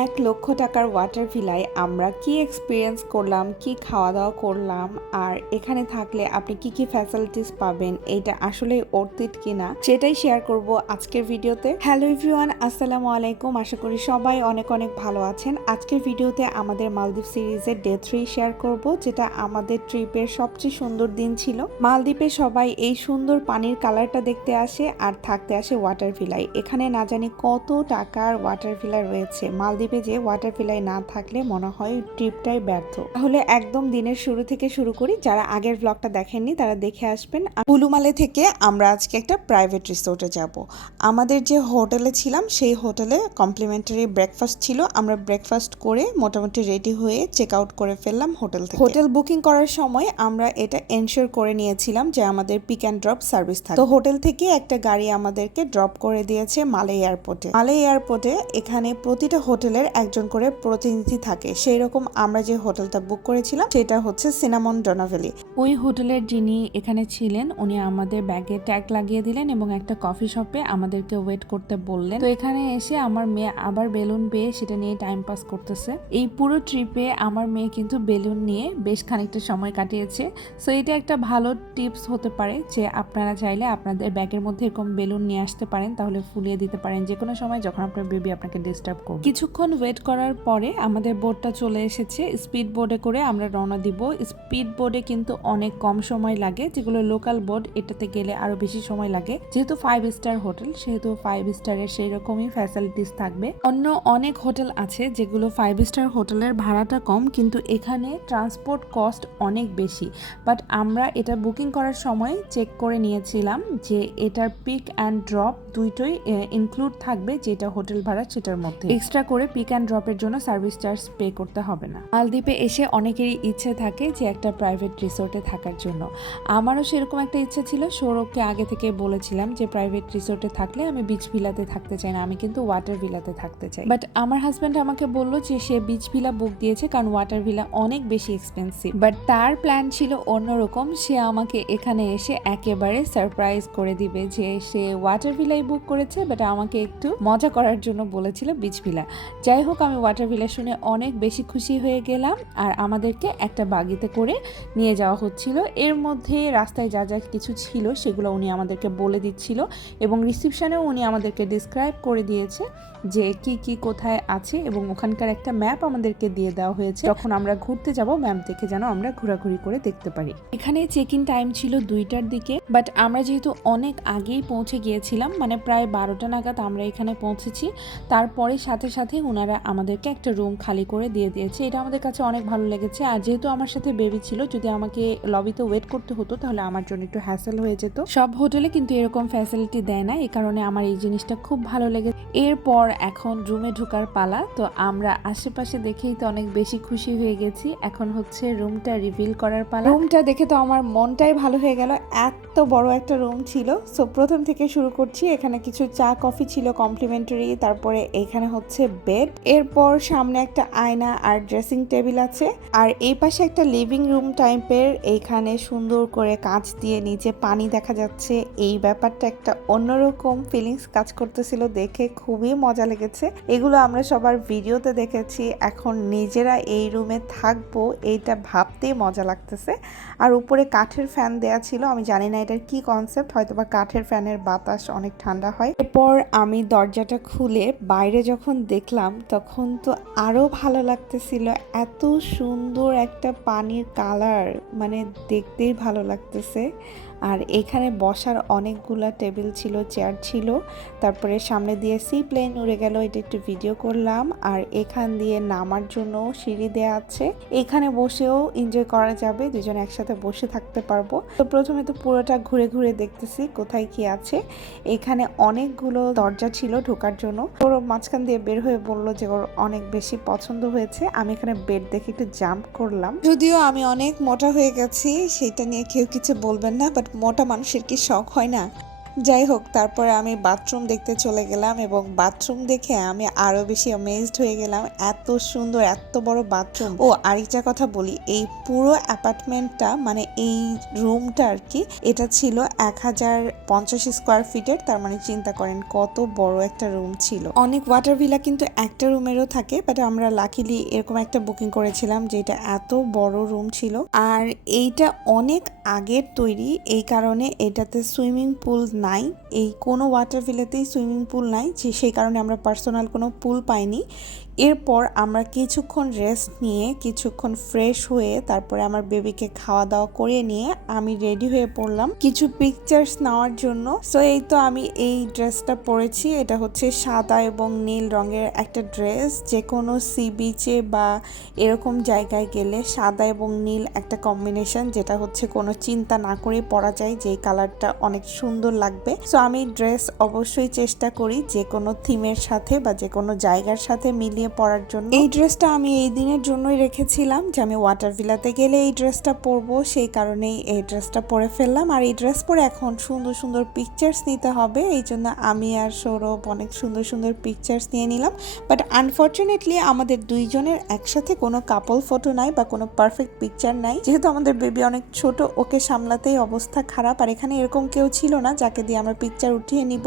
এক লক্ষ টাকার ওয়াটার ভিলায় আমরা কি এক্সপিরিয়েন্স করলাম, কি খাওয়া দাওয়া করলাম, আর এখানে থাকলে আপনি কি কি ফ্যাসিলিটিস পাবেন, এটা আসলে অর্থিত কিনা, সেটাই শেয়ার করব আজকের ভিডিওতে। হ্যালো এভরিওয়ান আসসালামু আলাইকুম, আশা করি সবাই অনেক অনেক ভালো আছেন। আজকের ভিডিওতে আমাদের মালদ্বীপ সিরিজের ডে থ্রি শেয়ার করব, যেটা আমাদের ট্রিপের সবচেয়ে সুন্দর দিন ছিল। মালদ্বীপে সবাই এই সুন্দর পানির কালারটা দেখতে আসে আর থাকতে আসে ওয়াটার ভিলায় এখানে না জানি কত টাকার ওয়াটার ভিলা রয়েছে। মালদ্বীপে যে ওয়াটার ভিলাই না থাকলে মনে হয় ট্রিপটাই ব্যর্থ। তাহলে একদম দিনের শুরু থেকে শুরু করি, যারা আগের ব্লগটা দেখেননি তারা দেখে আসবেন। পুলুমালে থেকে আমরা আজকে একটা প্রাইভেট রিসোর্টে যাব। আমাদের যে হোটেলে ছিলাম, সেই হোটেলে কমপ্লিমেন্টারি ব্রেকফাস্ট ছিল। আমরা ব্রেকফাস্ট করে মোটামুটি রেডি হয়ে চেক আউট করে ফেললাম হোটেল থেকে। হোটেল বুকিং করার সময় আমরা এটা এনশিওর করে নিয়েছিলাম যে আমাদের পিক অ্যান্ড ড্রপ সার্ভিস থাকে। তো হোটেল থেকে একটা গাড়ি আমাদেরকে ড্রপ করে দিয়েছে মালে এয়ারপোর্টে। মালে এয়ারপোর্টে এখানে প্রতিটা হোটেলের একজন করে প্রতিনিধি থাকে। সেই রকম আমরা যে হোটেলটা বুক করেছিলাম, সেটা হচ্ছে সিনামন ডোনাভেলি। ওই হোটেলের যিনি এখানে ছিলেন, উনি আমাদের ব্যাগে ট্যাগ লাগিয়ে দিলেন এবং একটা কফি শপে আমাদেরকে ওয়েট করতে বললেন। তো এখানে এসে আমার মেয়ে আবার বেলুন পেয়ে সেটা নিয়ে টাইম পাস করতেছে। এই পুরো ট্রিপে আমার মেয়ে কিন্তু বেলুন নিয়ে বেশ খানিকটা সময় কাটিয়েছে। সো এটা একটা ভালো টিপস হতে পারে যে আপনারা চাইলে আপনাদের ব্যাগের মধ্যে এরকম বেলুন নিয়ে আসতে পারেন, তাহলে ফুলিয়ে দিতে পারেন। যে কোনো সময় যখন আপনার বেবি আপনাকে ডিস্টার্ব করবে। কিছুক্ষণ ওয়েট করার পরে আমাদের বোটটা চলে এসেছে। স্পিড বোর্ডে করে আমরা রওনা দিব। স্পিড বোর্ডে কিন্তু অনেক কম সময় লাগে, যেগুলো লোকাল বোর্ড এটাতে গেলে আরও বেশি সময় লাগে। যেহেতু ফাইভ স্টার হোটেল সেহেতু ফাইভ স্টারের সেই রকমই ফ্যাসিলিটিস থাকবে। অন্য অনেক হোটেল আছে যেগুলো ফাইভ স্টার হোটেলের ভাড়াটা কম, কিন্তু এখানে ট্রান্সপোর্ট কস্ট অনেক বেশি। বাট আমরা এটা বুকিং করার সময় চেক করে নিয়েছিলাম যে এটার পিক অ্যান্ড ড্রপ দুইটোই ইনক্লুড থাকবে যেটা হোটেল ভাড়া সেটার মধ্যে। এক্সট্রা করে পিক অ্যান্ড ড্রপের জন্য সার্ভিস চার্জ পে করতে হবে না। মালদ্বীপে এসে অনেকেরই ইচ্ছে থাকে যে একটা প্রাইভেট রিসোর্টে থাকার জন্য। আমারও সেরকম একটা ইচ্ছে ছিল। সৌরভকে আগে থেকে বলেছিলাম যে প্রাইভেট রিসোর্টে থাকলে আমি বিচ ভিলাতে থাকতে চাই না, আমি কিন্তু ওয়াটার ভিলাতে থাকতে চাই। বাট আমার হাজব্যান্ড আমাকে বলল যে সে বিচ ভিলা বুক দিয়েছে কারণ ওয়াটার ভিলা অনেক বেশি এক্সপেন্সিভ বাট তার প্ল্যান ছিল অন্যরকম। সে আমাকে এখানে এসে একেবারে সারপ্রাইজ করে দিবে যে সে ওয়াটার ভিলাই বুক করেছে বাট আমাকে একটু মজা করার জন্য বলেছিল বিচ ভিলা যাই হোক আমি ওয়াটার ভিলা শুনে অনেক বেশি খুশি হয়ে গেলাম আর আমাদেরকে একটা বাগিতে করে নিয়ে যাওয়া হচ্ছিল। এর মধ্যে রাস্তায় যা যা কিছু ছিল সেগুলো উনি আমাদেরকে বলে দিচ্ছিল এবং রিসিপশানেও উনি আমাদেরকে ডিসক্রাইব করে দিয়েছে যে কি কি কোথায় আছে এবং ওখানকার একটা ম্যাপ আমাদেরকে দিয়ে দেওয়া হয়েছে। যখন আমরা ঘুরতে যাব ম্যাপ দেখে যেন আমরা ঘোরাঘুরি করে দেখতে পারি। এখানে চেক ইন টাইম ছিল দুইটার দিকে বাট আমরা যেহেতু অনেক আগেই পৌঁছে গিয়েছিলাম মানে প্রায় বারোটা নাগাদ আমরা এখানে পৌঁছেছি, তারপরে সাথে সাথে ওনারা আমাদেরকে একটা রুম খালি করে দিয়ে দিয়েছে। এটা আমাদের কাছে অনেক ভালো লেগেছে। আর যেহেতু আমার সাথে বেবি ছিল, যদি আমাকে লবিতে ওয়েট করতে হতো, তাহলে আমার জন্য একটু হ্যাসেল হয়ে যেত। সব হোটেলে কিন্তু এরকম ফ্যাসিলিটি দেয় না। এই কারণে আমার এই জিনিসটা খুব ভালো লেগেছে। এরপর এখন রুমে ঢোকার পালা। তো আমরা আশেপাশে দেখেই তো অনেক বেশি খুশি হয়ে গেছি। এখন হচ্ছে রুমটা রিভিল করার পালা। রুমটা দেখে তো আমার মনটাই ভালো হয়ে গেল। এত বড় একটা রুম ছিল। সো প্রথম থেকে শুরু করছি। এখানে কিছু চা কফি ছিল কমপ্লিমেন্টারি তারপরে এখানে হচ্ছে বেড এরপর সামনে একটা আয়না আর ড্রেসিং টেবিল আছে। আর এই পাশে একটা লিভিং রুম টাইপের এইখানে সুন্দর করে কাঁচ দিয়ে নিচে পানি দেখা যাচ্ছে। এই ব্যাপারটা একটা অন্যরকম ফিলিংস কাজ করতেছিল দেখে খুবই মজা লেগেছে। এগুলো আমরা সবার ভিডিওতে দেখেছি। এখন নিজেরা এই রুমে থাকব, এইটা ভাবতেই মজা লাগতেছে। আর উপরে কাঠের ফ্যান দেয়া ছিল, আমি জানি না এটার কি কনসেপ্ট হয়তো বা কাঠের ফ্যানের বাতাস অনেক ঠান্ডা হয়। এরপর আমি দরজাটা খুলে বাইরে যখন দেখলাম তখন তো আরও ভালো লাগতেছিল। এত সুন্দর একটা পানির কালার মানে দেখতেই ভালো লাগতেছে। আর এখানে বসার অনেকগুলা টেবিল ছিল, চেয়ার ছিল। তারপরে সামনে দিয়ে সি প্লেন উড়ে গেল, এটা একটু ভিডিও করলাম। আর এখান দিয়ে নামার জন্য সিঁড়ি দেয়া আছে। এখানে বসেও এনজয় করা যাবে, দুজন একসাথে বসে থাকতে পারব। তো প্রথমে তো পুরোটা ঘুরে ঘুরে দেখতেছি কোথায় কি আছে। এখানে অনেকগুলো দরজা ছিল ঢোকার জন্য। ওর মাঝখান দিয়ে বের হয়ে বলল যে ওর অনেক বেশি পছন্দ হয়েছে। আমি এখানে বেড দেখে একটু জাম্প করলাম। যদিও আমি অনেক মোটা হয়ে গেছি, সেটা নিয়ে কেউ কিছু বলবেন না, বাট মোটা মানুষের কি শখ হয় না? যাই হোক, তারপরে আমি বাথরুম দেখতে চলে গেলাম এবং বাথরুম দেখে আমি আরও বেশি অ্যামেজড হয়ে গেলাম। এত সুন্দর, এত বড় বাথরুম ও, আরেকটা কথা বলি, এই পুরো অ্যাপার্টমেন্টটা মানে এই রুমটা আর কি, এটা ছিল এক হাজার পঞ্চাশ স্কোয়ার ফিটের তার মানে চিন্তা করেন কত বড় একটা রুম ছিল। অনেক ওয়াটার ভিলা কিন্তু একটা রুমেরও থাকে বাট আমরা লাকিলি এরকম একটা বুকিং করেছিলাম যেটা এত বড় রুম ছিল। আর এইটা অনেক আগের তৈরি, এই কারণে এটাতে সুইমিং পুল নাই, এই কোনো ওয়াটার ভিলেতেই সুইমিং পুল নাই, যে, সেই কারণে আমরা পার্সোনাল কোনো পুল পাইনি। এরপর আমরা কিছুক্ষণ রেস্ট নিয়ে, কিছুক্ষণ ফ্রেশ হয়ে তারপরে আমার বেবিকে খাওয়া দাওয়া করে নিয়ে আমি রেডি হয়ে পড়লাম কিছু পিকচার্স নেওয়ার জন্য। সো এই তো আমি এই ড্রেসটা পরেছি। এটা হচ্ছে সাদা এবং নীল রঙের একটা ড্রেস যে কোনো সি বিচে বা এরকম জায়গায় গেলে সাদা এবং নীল একটা কম্বিনেশন যেটা হচ্ছে কোনো চিন্তা না করে পরা যায় যে কালারটা অনেক সুন্দর লাগবে। সো আমি ড্রেস অবশ্যই চেষ্টা করি যে কোনো থিমের সাথে বা যে কোনো জায়গার সাথে মিলিয়ে পরার জন্য। এই ড্রেসটা আমি এই দিনের জন্যই রেখেছিলাম যে আমি ওয়াটার ভিলাতে গেলে এই ড্রেসটা পরবো। সেই কারণেই এই ড্রেসটা পরে ফেললাম। আর এই ড্রেস পরে এখন সুন্দর সুন্দর পিকচার্স নিতে হবে। এই জন্য আমি আর সৌরভ অনেক সুন্দর সুন্দর পিকচার্স নিয়ে নিলাম। বাট আনফর্চুনেটলি আমাদের দুইজনের একসাথে কোনো কাপল ফটো নাই বা কোনো পারফেক্ট পিকচার নাই। যেহেতু আমাদের বেবি অনেক ছোট, ওকে সামলাতেই অবস্থা খারাপ। আর এখানে এরকম কেউ ছিল না যাকে দিয়ে আমরা পিকচার উঠিয়ে নিব।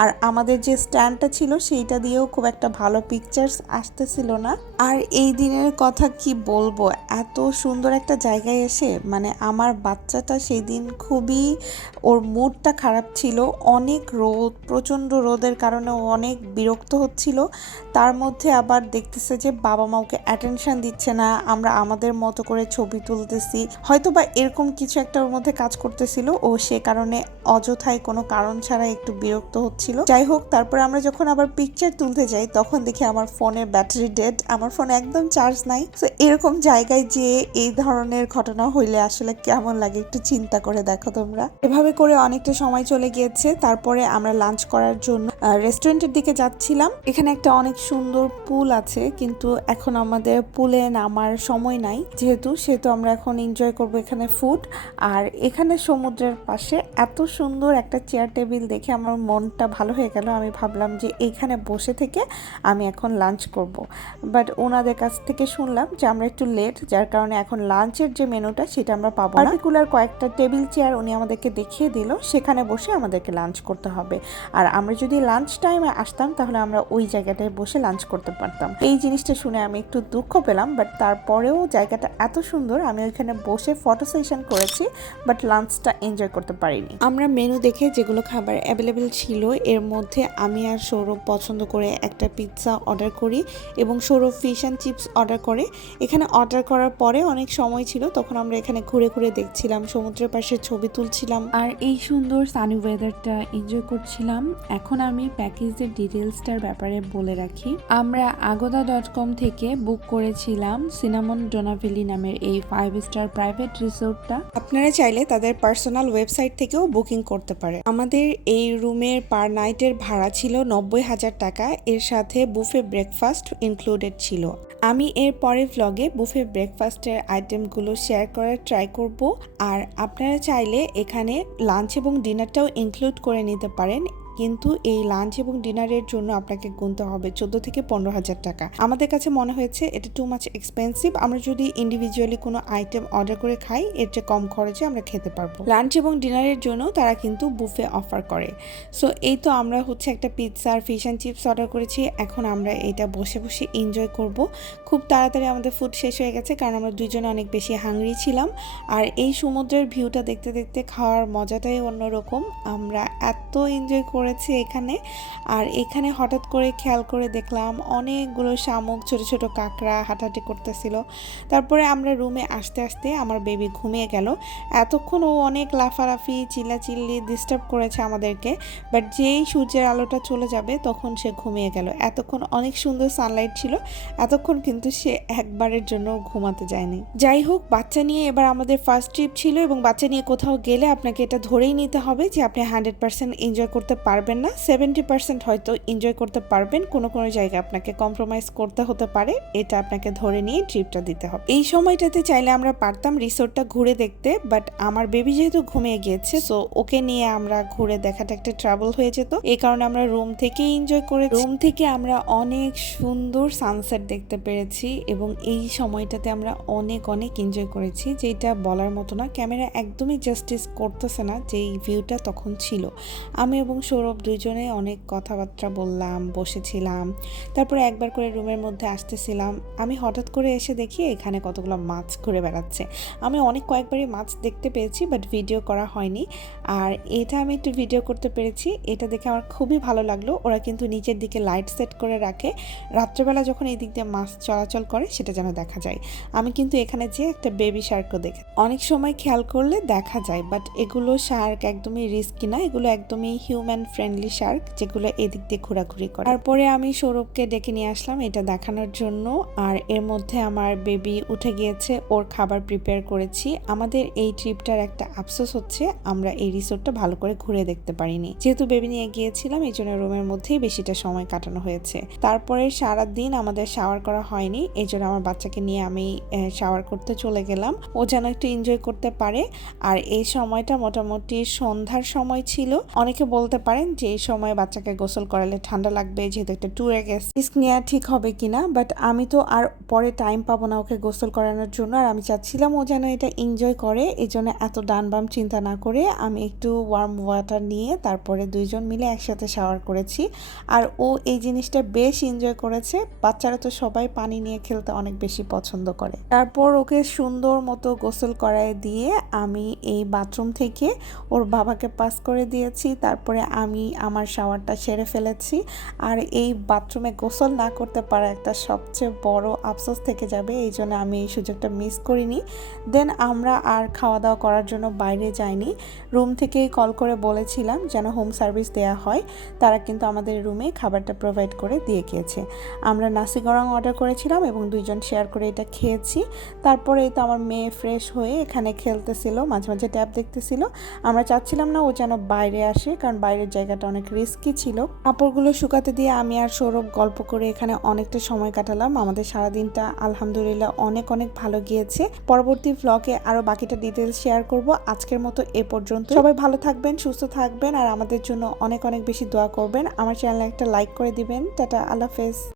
আর আমাদের যে স্ট্যান্ডটা ছিল, সেইটা দিয়েও খুব একটা ভালো পিকচার্স আসতেছিল না। আর এই দিনের কথা কি বলব? এত সুন্দর একটা জায়গায় এসে মানে আমার বাচ্চাটা সেই দিন খুবই, ওর মুডটা খারাপ ছিল। অনেক রোদ, প্রচণ্ড রোদের কারণে ও অনেক বিরক্ত হচ্ছিল। তার মধ্যে আবার দেখতেছে যে বাবা মা ওকে অ্যাটেনশন দিচ্ছে না। আমরা আমাদের মতো করে ছবি তুলতেছি। হয়তো বা এরকম কিছু একটা ওর মধ্যে কাজ করতেছিল। ও সে কারণে অযথায় কোনো কারণ ছাড়া একটু বিরক্ত হচ্ছিল। যাই হোক, তারপরে আমরা যখন আবার পিকচার তুলতে যাই, তখন দেখি আমার ফোনের ব্যাটারি ডেড আমার ফোনে একদম চার্জ নাই। তো এরকম জায়গায় যে এই ধরনের ঘটনা হইলে আসলে কেমন লাগে একটু চিন্তা করে দেখো তোমরা। এভাবে করে অনেকটা সময় চলে গিয়েছে, তারপরে আমরা লাঞ্চ করার জন্য রেস্টুরেন্টের দিকে যাচ্ছিলাম। এখানে একটা অনেক সুন্দর পুল আছে, কিন্তু এখন আমাদের পুলে নামার সময় নাই। যেহেতু, সেহেতু আমরা এখন এনজয় করব এখানে ফুড আর এখানে সমুদ্রের পাশে এত সুন্দর একটা চেয়ার টেবিল দেখে আমার মনটা ভালো হয়ে গেল। আমি ভাবলাম যে এইখানে বসে থেকে আমি এখন লাঞ্চ করব। বাট ওনাদের কাছ থেকে শুনলাম যে আমরা একটু লেট যার কারণে এখন লাঞ্চের যে মেনুটা সেটা আমরা পাবো পার্টিকুলার কয়েকটা টেবিল চেয়ার উনি আমাদেরকে দেখিয়ে দিল, সেখানে বসে আমাদেরকে লাঞ্চ করতে হবে। আর আমরা যদি লাঞ্চ টাইমে আসতাম, তাহলে আমরা ওই জায়গাটায় বসে লাঞ্চ করতে পারতাম। এই জিনিসটা শুনে আমি একটু দুঃখ পেলাম বাট তারপরেও জায়গাটা এত সুন্দর, আমি ওইখানে বসে ফটো সেশন করেছি বাট লাঞ্চটা এনজয় করতে পারিনি। আমরা মেনু দেখে যেগুলো খাবার অ্যাভেলেবেল ছিল, এর মধ্যে আমি আর সৌরভ পছন্দ করে একটা পিৎজা অর্ডার করি। এবং Sourav fish and chips order করে। এখানে অর্ডার করার পরে অনেক সময় ছিল তখন আমরা এখানে ঘুরে ঘুরে দেখছিলাম সমুদ্রের পাশে ছবি তুলছিলাম। আর এই সুন্দর সানি ওয়েদারটা এনজয় করছিলাম। এখন আমি প্যাকেজের ডিটেলসটার ব্যাপারে বলে রাখি। আমরা আগোদা ডট কম থেকে বুক করেছিলাম সিনামন ডোনাভেলি নামের এই ফাইভ স্টার প্রাইভেট রিসোর্টটা আপনারা চাইলে তাদের পার্সোনাল ওয়েবসাইট থেকেও বুকিং করতে পারে। আমাদের এই রুমের পার নাইটের ভাড়া ছিল নব্বই হাজার টাকা। এর সাথে বুফে ব্রেকফাস্ট ইনক্লুডেড ছিল। আমি এর পরের ভ্লগে বুফে ব্রেকফাস্টের আইটেমগুলো শেয়ার করার ট্রাই করব। আর আপনারা চাইলে এখানে লাঞ্চ এবং ডিনারটাও ইনক্লুড করে নিতে পারেন। কিন্তু এই লাঞ্চ এবং ডিনারের জন্য আপনাকে গুনতে হবে চোদ্দ থেকে পনেরো হাজার টাকা। আমাদের কাছে মনে হয়েছে এটা টু মাচ এক্সপেন্সিভ আমরা যদি ইন্ডিভিজুয়ালি কোনো আইটেম অর্ডার করে খাই, এর চেয়ে কম খরচে আমরা খেতে পারব। লাঞ্চ এবং ডিনারের জন্য তারা কিন্তু বুফে অফার করে। সো এই তো আমরা হচ্ছে একটা পিৎজা আর ফিশ অ্যান্ড চিপস অর্ডার করেছি, এখন আমরা এটা বসে বসে এনজয় করব। খুব তাড়াতাড়ি আমাদের ফুড শেষ হয়ে গেছে, কারণ আমরা দুজনে অনেক বেশি হাংরি ছিলাম। আর এই সমুদ্রের ভিউটা দেখতে দেখতে খাওয়ার মজাটাই অন্যরকম। আমরা এত এনজয় করেছি এখানে। আর এখানে হঠাৎ করে খেয়াল করে দেখলাম অনেকগুলো শামুক, ছোট ছোট কাঁকড়া হাঁটাহাঁটি করতেছিল। তারপরে আমরা রুমে আসতে আসতে আমার বেবি ঘুমিয়ে গেল। এতক্ষণ ও অনেক লাফালাফি, চিল্লাচিল্লি ডিস্টার্ব করেছে আমাদেরকে। বাট যেই সূর্যের আলোটা চলে যাবে তখন সে ঘুমিয়ে গেল। এতক্ষণ অনেক সুন্দর সানলাইট ছিল। এতক্ষণ কিন্তু সে একবারের জন্য ঘুমাতে যায়নি। যাই হোক, বাচ্চা নিয়ে এবার আমাদের ফার্স্ট ট্রিপ ছিল এবং বাচ্চা নিয়ে কোথাও গেলে আপনাকে এটা ধরেই নিতে হবে যে আপনি হান্ড্রেড পার্সেন্ট এনজয় করতে পারেন পারবেন না সেভেন্টি পার্সেন্ট হয়তো এনজয় করতে পারবেন। কোনো কোনো জায়গায় আপনাকে কম্প্রোমাইজ করতে হতে পারে। এটা আপনাকে ধরে নিয়ে ট্রিপটা দিতে হবে। এই সময়টাতে চাইলে আমরা পারতাম রিসোর্টটা ঘুরে দেখতে বাট আমার বেবি যেহেতু ঘুমিয়ে গিয়েছে সো ওকে নিয়ে আমরা ঘুরে দেখাটা একটা ট্রাভেল হয়ে যেত। এই কারণে আমরা রুম থেকে এনজয় করে রুম থেকে আমরা অনেক সুন্দর সানসেট দেখতে পেরেছি এবং এই সময়টাতে আমরা অনেক অনেক এনজয় করেছি, যেটা বলার মতো না। ক্যামেরা একদমই জাস্টিস করতেছে না যে এই ভিউটা তখন ছিল। আমি এবং দুজনে অনেক কথাবার্তা বললাম, বসেছিলাম। তারপরে একবার করে রুমের মধ্যে আসতেছিলাম। আমি হঠাৎ করে এসে দেখি এখানে কতগুলো মাছ ঘুরে বেড়াচ্ছে। আমি অনেক কয়েকবারই মাছ দেখতে পেয়েছি বাট ভিডিও করা হয়নি। আর এটা আমি একটু ভিডিও করতে পেরেছি। এটা দেখে আমার খুবই ভালো লাগল। ওরা কিন্তু নিচের দিকে লাইট সেট করে রাখে। রাত্রেবেলা যখন এই দিক দিয়ে মাছ চলাচল করে, সেটা যেন দেখা যায়। আমি কিন্তু এখানে যে একটা বেবি শার্কও দেখে অনেক সময় খেয়াল করলে দেখা যায় বাট এগুলো শার্ক একদমই রিস্কি না এগুলো একদমই হিউম্যান ফ্রেন্ডলি শার্ক যেগুলো এদিক দিয়ে ঘোরাঘুরি করে। তারপরে আমি সৌরভকে ডেকে নিয়ে আসলাম এটা দেখানোর জন্য। আর এর মধ্যে আমার বেবি উঠে গিয়েছে, ওর খাবার প্রিপেয়ার করেছি। আমাদের এই ট্রিপটার একটা আফসোস হচ্ছে, আমরা এই রিসোর্টটা ভালো করে ঘুরে দেখতে পারিনি। যেহেতু বেবি নিয়ে গিয়েছিলাম, এই জন্য রুমের মধ্যেই বেশিটা সময় কাটানো হয়েছে। তারপরে সারা দিন আমাদের শাওয়ার করা হয়নি, এই জন্য আমার বাচ্চাকে নিয়ে আমি শাওয়ার করতে চলে গেলাম। ও যেন একটু এনজয় করতে পারে। আর এই সময়টা মোটামুটি সন্ধ্যার সময় ছিল। অনেকে বলতে পারেন যে সময় বাচ্চাকে গোসল করালে ঠান্ডা লাগবে, যেহেতু একটা ট্যুরে গেছে রিস্ক নেওয়া ঠিক হবে কিনা বাট আমি তো আর পরে টাইম পাবো না ওকে গোসল করানোর জন্য, আর আমি চাচ্ছিলাম ও যেন এটা এনজয় করে এই জন্য এত ডান বাম চিন্তা না করে আমি একটু ওয়ার্ম ওয়াটার নিয়ে তারপরে দুইজন মিলে একসাথে শাওয়ার করেছি, আর ও এই জিনিসটা বেশ এনজয় করেছে, বাচ্চারা তো সবাই পানি নিয়ে খেলতে অনেক বেশি পছন্দ করে। তারপর ওকে সুন্দর মতো গোসল করায় দিয়ে আমি এই বাথরুম থেকে ওর বাবাকে পাস করে দিয়েছি, তারপরে আমি আমার শাওয়ারটা সেরে ফেলেছি। আর এই বাথরুমে গোসল না করতে পারা একটা সবচেয়ে বড় আফসোস থেকে যাবে, এই জন্য আমি এই সুযোগটা মিস করিনি। দেন আমরা আর খাওয়া দাওয়া করার জন্য বাইরে যাইনি। রুম থেকেই কল করে বলেছিলাম যেন হোম সার্ভিস দেওয়া হয়। তারা কিন্তু আমাদের রুমে খাবারটা প্রোভাইড করে দিয়ে গিয়েছে। আমরা নাসি গরম অর্ডার করেছিলাম এবং দুইজন শেয়ার করে এটা খেয়েছি। তারপরে তো আমার মেয়ে ফ্রেশ হয়ে এখানে খেলতেছিল, মাঝে মাঝে ট্যাব দেখতেছিল। আমরা চাচ্ছিলাম না ও যেন বাইরে আসে, কারণ বাইরের জায়গাটা অনেক রিস্কি ছিল। কাপড়গুলো শুকাতে দিয়ে আমি আর সৌরভ গল্প করে এখানে অনেকটা সময় কাটালাম। আমাদের সারাদিনটা আলহামদুলিল্লাহ অনেক অনেক ভালো গিয়েছে। পরবর্তী ব্লগে আরও বাকিটা ডিটেলস শেয়ার করব। আজকের মতো এ পর্যন্ত। সবাই ভালো থাকবেন, সুস্থ থাকবেন আর আমাদের জন্য অনেক অনেক বেশি দোয়া করবেন। আমার চ্যানেলে একটা লাইক করে দিবেন। টাটা, আল্লাহ হাফেজ।